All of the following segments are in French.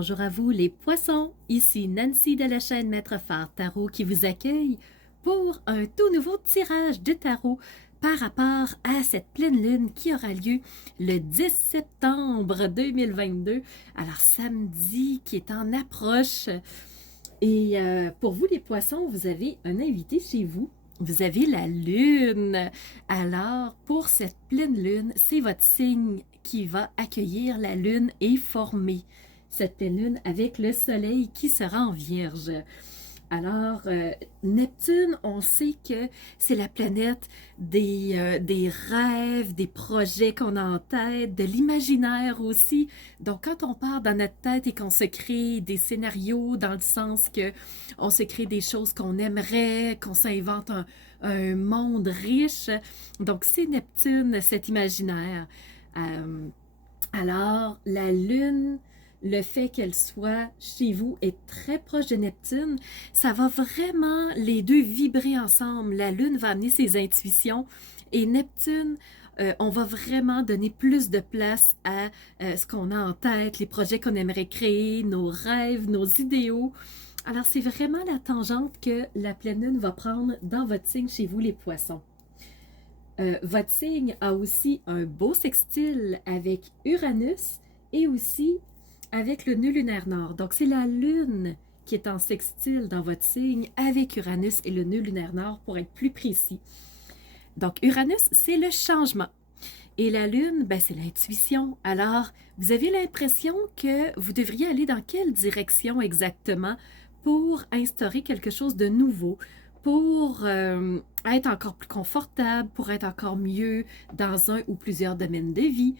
Bonjour à vous les poissons, ici Nancy de la chaîne Maître Phare Tarot qui vous accueille pour un tout nouveau tirage de tarot par rapport à cette pleine lune qui aura lieu le 10 septembre 2022, alors samedi qui est en approche. Et pour vous les poissons, vous avez un invité chez vous. Vous avez la lune. Alors, pour cette pleine lune, c'est votre signe qui va accueillir la lune et former cette pleine lune avec le soleil qui sera en vierge. Alors, Neptune, on sait que c'est la planète des rêves, des projets qu'on a en tête, de l'imaginaire aussi. Donc, quand on part dans notre tête et qu'on se crée des scénarios dans le sens que on se crée des choses qu'on aimerait, qu'on s'invente un monde riche. Donc, c'est Neptune, cet imaginaire. Alors, la Lune, le fait qu'elle soit chez vous est très proche de Neptune, ça va vraiment les deux vibrer ensemble. La Lune va amener ses intuitions et Neptune, on va vraiment donner plus de place à ce qu'on a en tête, les projets qu'on aimerait créer, nos rêves, nos idéaux. Alors, c'est vraiment la tangente que la pleine lune va prendre dans votre signe chez vous, les poissons. Votre signe a aussi un beau sextile avec Uranus et aussi avec le nœud lunaire nord. Donc, c'est la lune qui est en sextile dans votre signe avec Uranus et le nœud lunaire nord pour être plus précis. Donc, Uranus, c'est le changement. Et la lune, ben, c'est l'intuition. Alors, vous avez l'impression que vous devriez aller dans quelle direction exactement pour instaurer quelque chose de nouveau, pour être encore plus confortable, pour être encore mieux dans un ou plusieurs domaines de vie.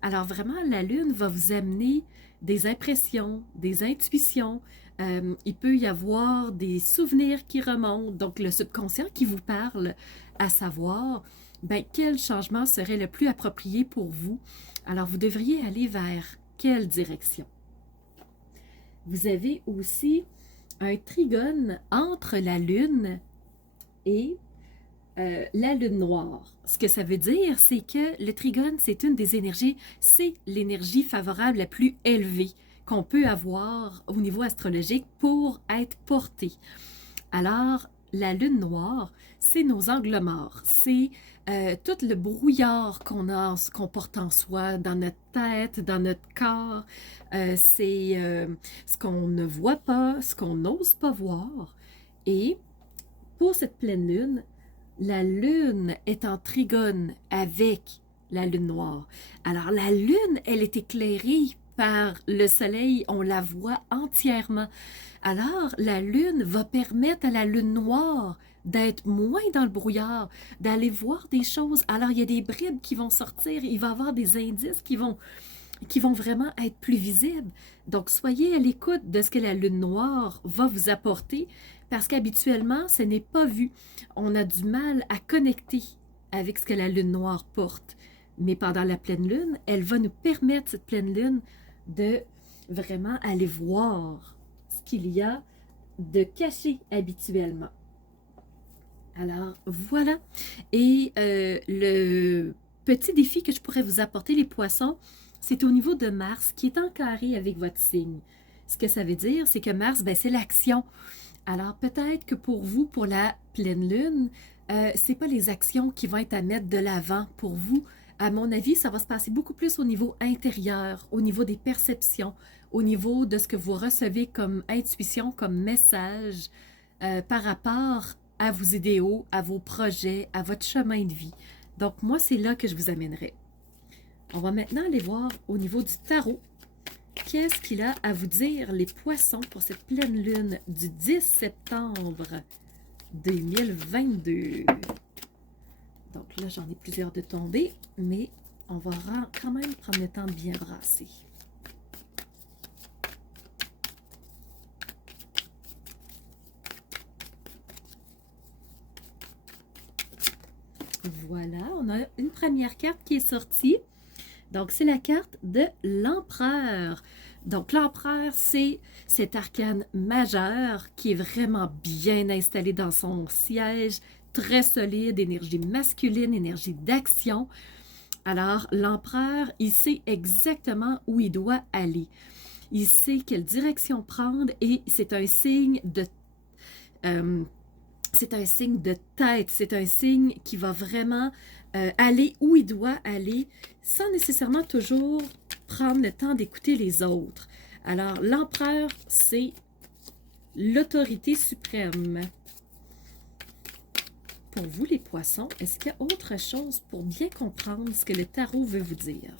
Alors vraiment, la lune va vous amener des impressions, des intuitions. Il peut y avoir des souvenirs qui remontent, donc le subconscient qui vous parle, à savoir ben, quel changement serait le plus approprié pour vous. Alors vous devriez aller vers quelle direction? Vous avez aussi un trigone entre la lune et la lune noire. Ce que ça veut dire, c'est que le trigone, c'est une des énergies, c'est l'énergie favorable la plus élevée qu'on peut avoir au niveau astrologique pour être porté. Alors, la lune noire, c'est nos angles morts, c'est tout le brouillard qu'on porte en soi, dans notre tête, dans notre corps. C'est ce qu'on ne voit pas, ce qu'on n'ose pas voir. Et pour cette pleine lune, la lune est en trigone avec la lune noire. Alors la lune, elle est éclairée par le soleil, on la voit entièrement. Alors la lune va permettre à la lune noire d'être moins dans le brouillard, d'aller voir des choses. Alors il y a des bribes qui vont sortir, il va y avoir des indices qui vont vraiment être plus visibles. Donc, soyez à l'écoute de ce que la lune noire va vous apporter, parce qu'habituellement, ce n'est pas vu. On a du mal à connecter avec ce que la lune noire porte. Mais pendant la pleine lune, elle va nous permettre, cette pleine lune, de vraiment aller voir ce qu'il y a de caché habituellement. Alors, voilà. Et le petit défi que je pourrais vous apporter, les poissons, c'est au niveau de Mars qui est en carré avec votre signe. Ce que ça veut dire, c'est que Mars, ben, c'est l'action. Alors, peut-être que pour vous, pour la pleine lune, ce n'est pas les actions qui vont être à mettre de l'avant pour vous. À mon avis, ça va se passer beaucoup plus au niveau intérieur, au niveau des perceptions, au niveau de ce que vous recevez comme intuition, comme message par rapport à vos idéaux, à vos projets, à votre chemin de vie. Donc, moi, c'est là que je vous amènerai. On va maintenant aller voir au niveau du tarot. Qu'est-ce qu'il a à vous dire, les poissons, pour cette pleine lune du 10 septembre 2022? Donc là, j'en ai plusieurs de tombés, mais on va quand même prendre le temps de bien brasser. Voilà, on a une première carte qui est sortie. Donc, c'est la carte de l'empereur. Donc, l'empereur, c'est cet arcane majeur qui est vraiment bien installé dans son siège, très solide, énergie masculine, énergie d'action. Alors, l'empereur, il sait exactement où il doit aller. il sait quelle direction prendre et c'est un signe de tête, c'est un signe qui va vraiment aller où il doit aller sans nécessairement toujours prendre le temps d'écouter les autres. Alors, l'empereur, c'est l'autorité suprême. Pour vous, les poissons, est-ce qu'il y a autre chose pour bien comprendre ce que le tarot veut vous dire?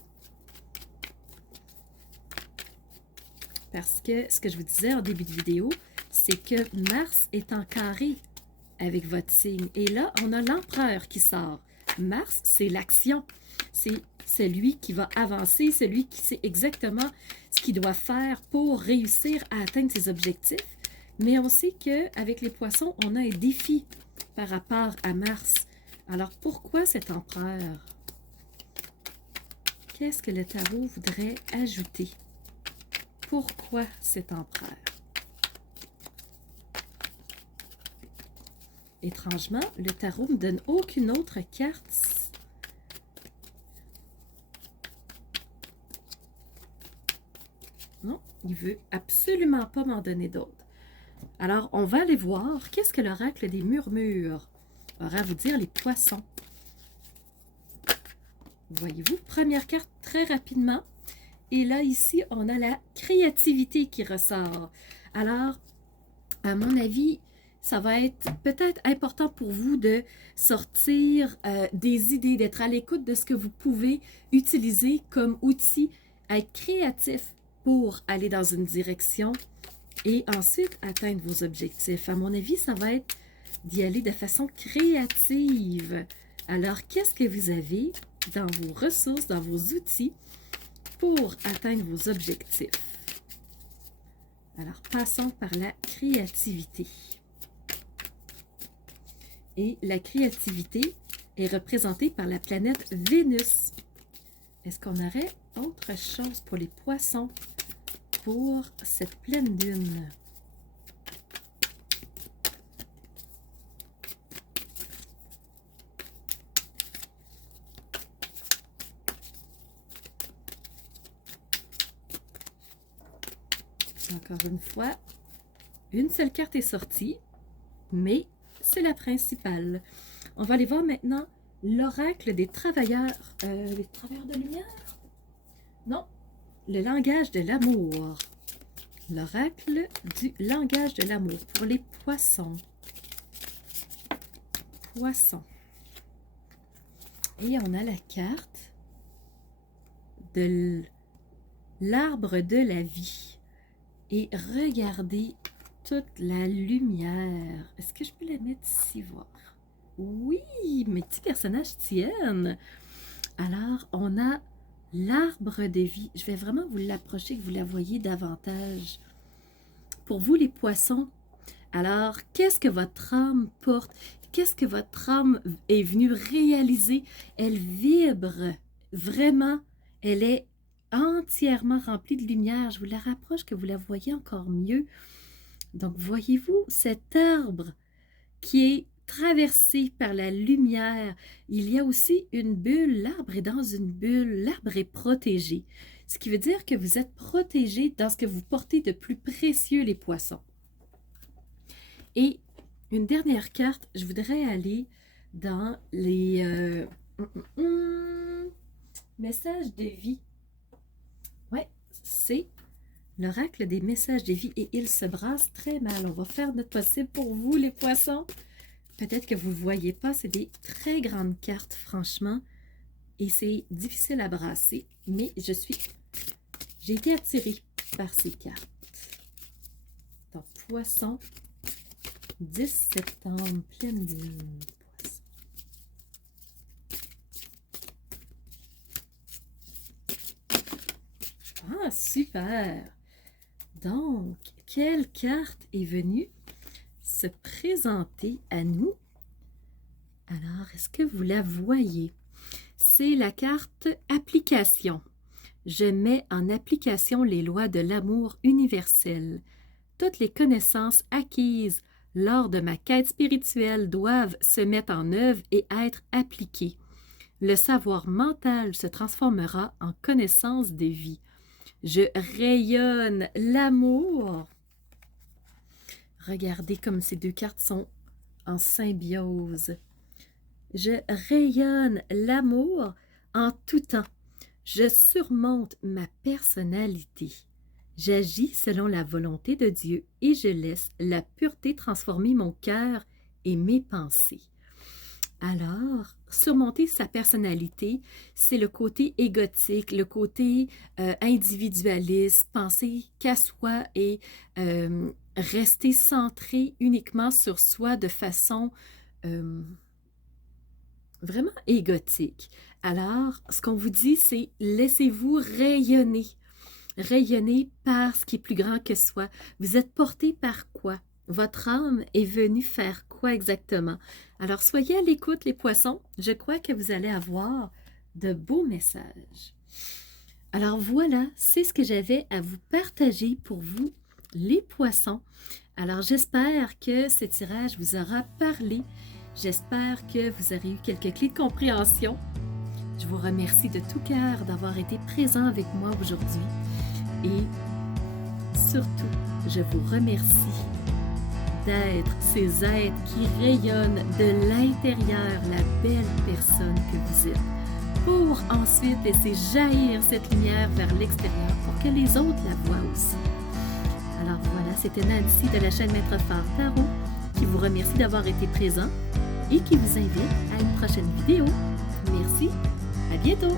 Parce que ce que je vous disais en début de vidéo, c'est que Mars est en carré avec votre signe. Et là, on a l'empereur qui sort. Mars, c'est l'action. C'est celui qui va avancer, celui qui sait exactement ce qu'il doit faire pour réussir à atteindre ses objectifs. Mais on sait qu'avec les poissons, on a un défi par rapport à Mars. Alors, pourquoi cet empereur? Qu'est-ce que le tarot voudrait ajouter? Pourquoi cet empereur? Étrangement, le tarot ne me donne aucune autre carte. Non, il ne veut absolument pas m'en donner d'autres. Alors, on va aller voir qu'est-ce que l'oracle des murmures aura à vous dire les poissons. Voyez-vous, première carte très rapidement. Et là, ici, on a la créativité qui ressort. Alors, à mon avis, ça va être peut-être important pour vous de sortir des idées, d'être à l'écoute de ce que vous pouvez utiliser comme outil, être créatif pour aller dans une direction et ensuite atteindre vos objectifs. À mon avis, ça va être d'y aller de façon créative. Alors, qu'est-ce que vous avez dans vos ressources, dans vos outils pour atteindre vos objectifs? Alors, passons par la créativité. Et la créativité est représentée par la planète Vénus. Est-ce qu'on aurait autre chose pour les poissons pour cette pleine lune? Encore une fois, une seule carte est sortie, mais c'est la principale. On va aller voir maintenant l'oracle des travailleurs. Les travailleurs de lumière? Non, le langage de l'amour. L'oracle du langage de l'amour pour les poissons. Poissons. Et on a la carte de l'arbre de la vie. Et regardez toute la lumière. Est-ce que je peux la mettre ici, voir? Oui, mes petits personnages tiennent. Alors, on a l'arbre de vie. Je vais vraiment vous l'approcher, que vous la voyez davantage. Pour vous, les poissons, alors, qu'est-ce que votre âme porte? Qu'est-ce que votre âme est venue réaliser? Elle vibre vraiment. Elle est entièrement remplie de lumière. Je vous la rapproche, que vous la voyez encore mieux. Donc, voyez-vous cet arbre qui est traversé par la lumière. Il y a aussi une bulle. L'arbre est dans une bulle. L'arbre est protégé. Ce qui veut dire que vous êtes protégé dans ce que vous portez de plus précieux, les poissons. Et une dernière carte, je voudrais aller dans les messages de vie. Ouais, c'est l'oracle des messages de vie et il se brasse très mal. On va faire notre possible pour vous, les poissons. Peut-être que vous ne le voyez pas, c'est des très grandes cartes, franchement. Et c'est difficile à brasser, mais j'ai été attirée par ces cartes. Donc, poisson, 10 septembre, pleine lune, poisson. Ah, super! Donc, quelle carte est venue se présenter à nous? Alors, est-ce que vous la voyez? C'est la carte application. Je mets en application les lois de l'amour universel. Toutes les connaissances acquises lors de ma quête spirituelle doivent se mettre en œuvre et être appliquées. Le savoir mental se transformera en connaissance de vie. Je rayonne l'amour. Regardez comme ces deux cartes sont en symbiose. Je rayonne l'amour en tout temps. Je surmonte ma personnalité. J'agis selon la volonté de Dieu et je laisse la pureté transformer mon cœur et mes pensées. Alors, surmonter sa personnalité, c'est le côté égotique, le côté individualiste, penser qu'à soi et rester centré uniquement sur soi de façon vraiment égotique. Alors, ce qu'on vous dit, c'est laissez-vous rayonner. Rayonner par ce qui est plus grand que soi. Vous êtes porté par quoi? Votre âme est venue faire quoi exactement? Alors, soyez à l'écoute, les poissons. Je crois que vous allez avoir de beaux messages. Alors voilà, c'est ce que j'avais à vous partager pour vous, les poissons. Alors, j'espère que ce tirage vous aura parlé. J'espère que vous aurez eu quelques clés de compréhension. Je vous remercie de tout cœur d'avoir été présent avec moi aujourd'hui. Et surtout, je vous remercie d'être ces êtres qui rayonnent de l'intérieur la belle personne que vous êtes, pour ensuite laisser jaillir cette lumière vers l'extérieur pour que les autres la voient aussi. Alors voilà, c'était Nancy de la chaîne Maître Phare Tarot qui vous remercie d'avoir été présent et qui vous invite à une prochaine vidéo. Merci, à bientôt!